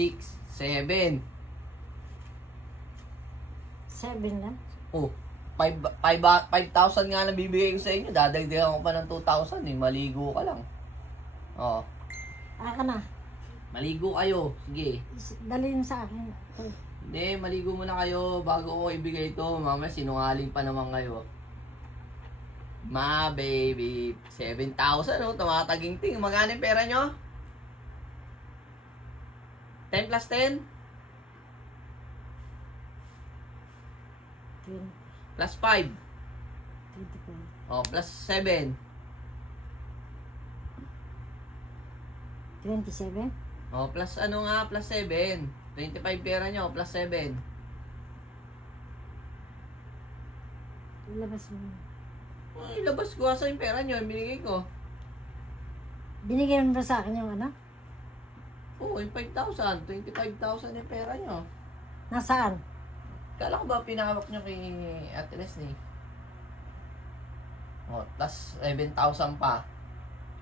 6, 7. 7 lang. Oh, 5,000 nga lang bibigay ko sa inyo. Dadagdagan ko pa ng 2,000 eh. Maligo ka lang. Oh, Aka na. maligo kayo. Sige. Dalhin sa akin. Okay. Hindi, maligo muna kayo bago ko ibigay ito. Mamaya sinungaling pa naman kayo. Ma, baby. 7,000 oh. Tumataging-ting. Magkano yung pera nyo? 10 plus 10? 20, Plus 5. 25, Oh, plus 7. 27. Oh, plus ano nga? Plus 7. 25 pera nyo. Plus 7. Ilabas mo. Ay, labas ko. Asa yung pera nyo? Yung binigay ko. Binigyan mo ba sa akin yung ano? Oo, yung 5,000. 25,000 yung pera nyo. Nasaan? Kala ko ba pinahawak nyo kay Ate Leslie? Oh, plus 7,000 pa.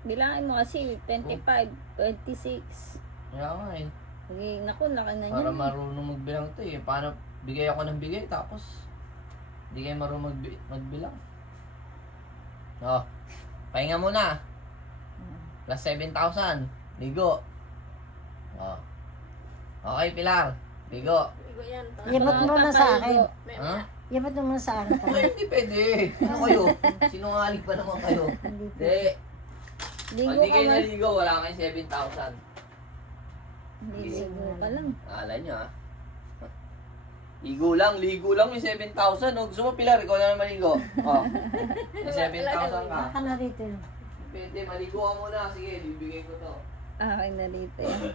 Bilangin mo kasi, 25, 26. Kaya nga eh. Okay, naku, laki na Para yun. marunong magbilang to eh. Paano, bigay ako ng bigay tapos hindi kayo marunong magbilang. Oh, pahinga muna. Plus 7,000. Ligo. Oh. Okay, Pilar. Ligo. Iyabot mo na sa akin. Ha? Iyabot mo na sa akin. Ay, hindi pwede. Ano kayo? Sinungaling pa naman kayo. Hindi. Ligo Pag di ka kayo lang. naligo, wala kayong 7,000. Ligo ka lang. Akala nyo ha? Ligo lang yung 7,000. No? Gusto mo, Pilar, ikaw na naman maligo. Oh. May 7,000 ka. Aka na rito. Pwede, maligo ka muna. Sige, bibigay ko to. Akin na dito yan.